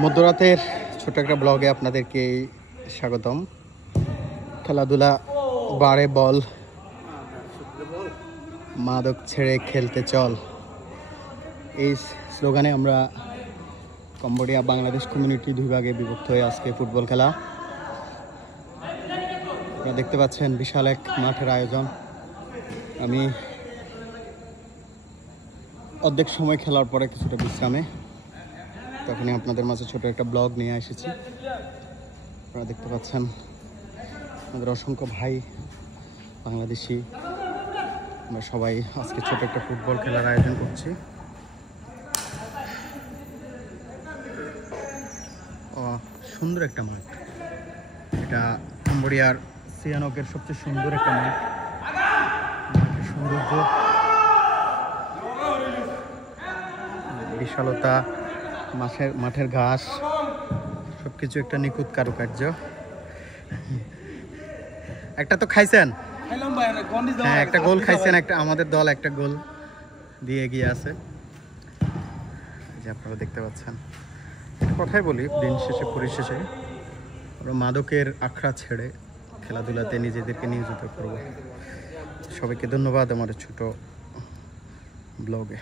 মধ্যরাতের ছোট একটা ব্লগে আপনাদেরকে স্বাগতম। খেলাধুলা বারে বল, মাদক ছেড়ে খেলতে চল, এই স্লোগানে আমরা কম্বোডিয়া বাংলাদেশ কমিউনিটি দুই ভাগে বিভক্ত হয়ে আজকে ফুটবল খেলা। আপনারা দেখতে পাচ্ছেন বিশাল এক মাঠের আয়োজন। আমি অর্ধেক সময় খেলার পরে কিছুটা বিশ্রামে, তখনই আপনাদের মাঝে ছোট একটা ব্লগ নিয়ে এসেছি। আপনারা দেখতে পাচ্ছেন আমাদের অসংখ্য ভাই বাংলাদেশি, আমরা সবাই আজকে ছোট একটা ফুটবল খেলার আয়োজন করছি। সুন্দর একটা মাঠ, এটা কম্বোডিয়ার সিয়ানকের সবচেয়ে সুন্দর একটা মাঠ। মাঠের সৌন্দর্য, বিশালতা, মাঠের ঘাস, সবকিছু একটা নিখুঁত কারুকার্য। একটা তো খাইছেন, হ্যাঁ একটা গোল খাইছেন, একটা আমাদের দল একটা গোল দিয়ে এগিয়ে আছে, যে আপনারা দেখতে পাচ্ছেন। একটা কথাই বলি, দিন শেষে পরিশেষে আমরা মাদকের আখড়া ছেড়ে খেলাধুলাতে নিজেদেরকে নিয়োজিত করব। সবাইকে ধন্যবাদ আমার ছোট ব্লগে।